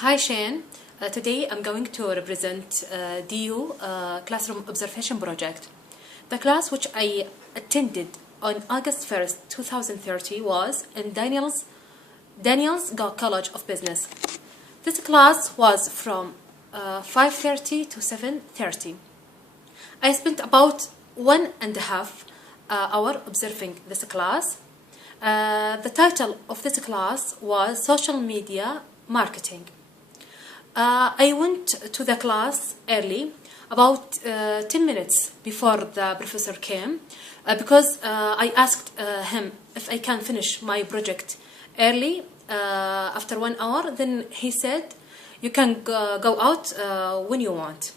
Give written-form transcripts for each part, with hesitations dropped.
Hi Shane, today I'm going to represent DU Classroom Observation Project. The class which I attended on August 1st, 2030 was in Daniels College of Business. This class was from 5:30 to 7:30. I spent about 1.5 hours observing this class. The title of this class was Social Media Marketing. I went to the class early, about 10 minutes before the professor came, because I asked him if I can finish my project early after 1 hour. Then he said, you can go out when you want.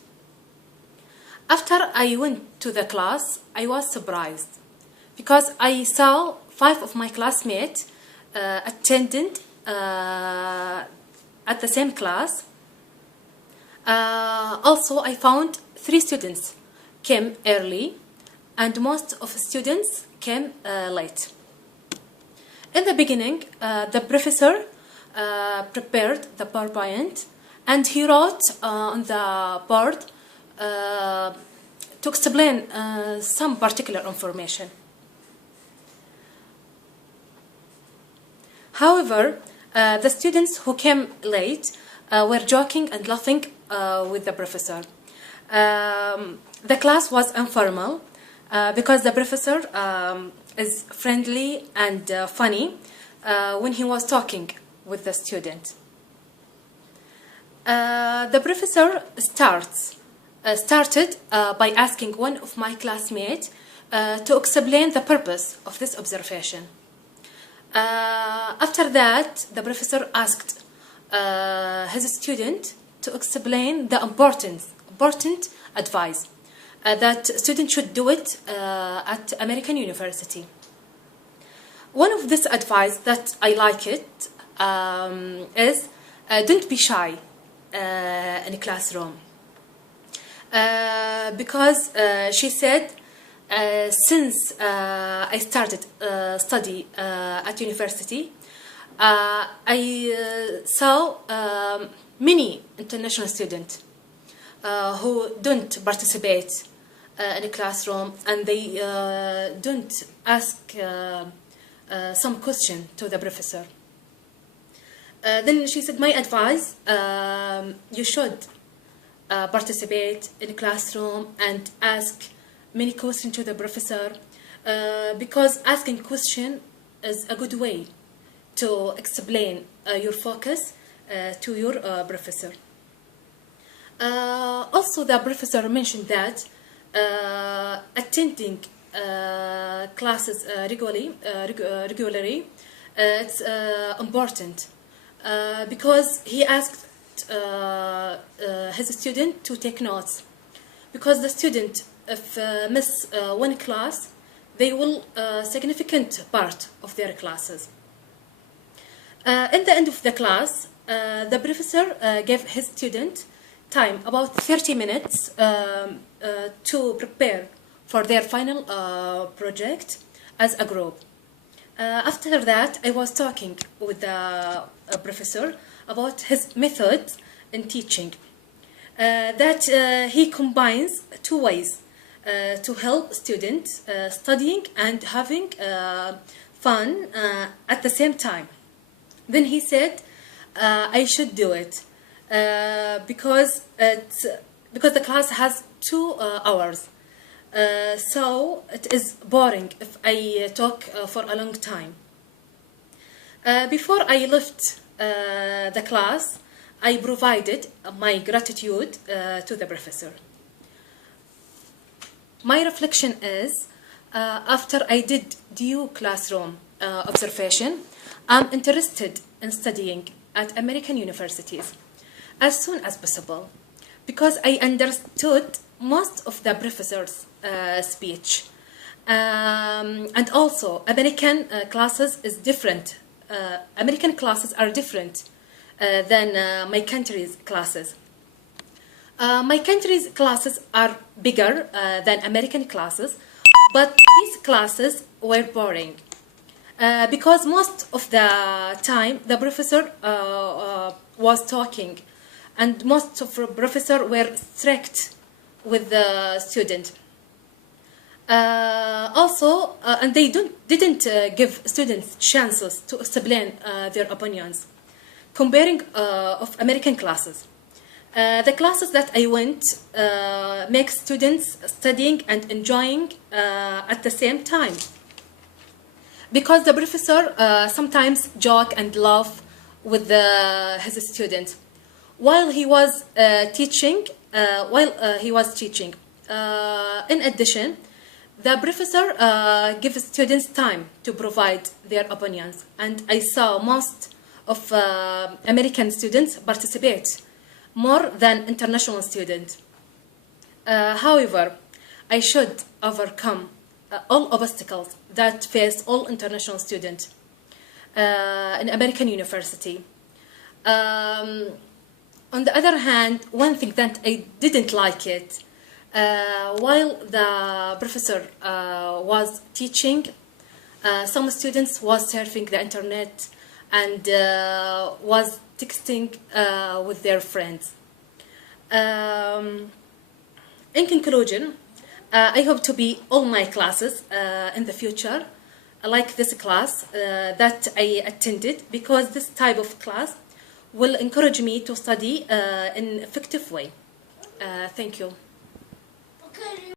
After I went to the class, I was surprised because I saw 5 of my classmates attended at the same class. Also, I found 3 students came early and most of the students came late. In the beginning, the professor prepared the PowerPoint and he wrote on the board to explain some particular information. However, the students who came late were joking and laughing with the professor. The class was informal because the professor is friendly and funny when he was talking with the student. The professor started by asking one of my classmates to explain the purpose of this observation. After that, the professor asked his student to explain the important advice that students should do it at American University. One of this advice that I like it is don't be shy in a classroom, because she said since I started study at university, I saw many international students who don't participate in a classroom and they don't ask some question to the professor. Then she said, my advice, you should participate in a classroom and ask many questions to the professor, because asking question is a good way to explain your focus to your professor. Also, the professor mentioned that attending classes regularly it's important, because he asked his student to take notes, because the student if miss one class, they will significant part of their classes. In the end of the class, the professor gave his student time about 30 minutes to prepare for their final project as a group. After that, I was talking with the professor about his method in teaching, that he combines 2 ways to help students studying and having fun at the same time. Then he said I should do it because the class has 2 hours, so it is boring if I talk for a long time. Before I left the class, I provided my gratitude to the professor. My reflection is, after I did DU classroom observation, I'm interested in studying at American universities as soon as possible, because I understood most of the professor's speech. And also, American classes is different. American classes are different than my country's classes. My country's classes are bigger than American classes, but these classes were boring. because most of the time the professor was talking, and most of the professors were strict with the student. And they didn't give students chances to explain their opinions. Comparing of American classes. The classes that I went make students studying and enjoying at the same time. Because the professor sometimes joke and laugh with his students while he was teaching. In addition, the professor gives students time to provide their opinions, and I saw most of American students participate more than international students. However, I should overcome all obstacles that face all international students in American university. On the other hand, one thing that I didn't like it, while the professor was teaching, some students was surfing the internet and was texting with their friends. In conclusion, I hope to be all my classes in the future like this class that I attended, because this type of class will encourage me to study in an effective way. Thank you. Okay.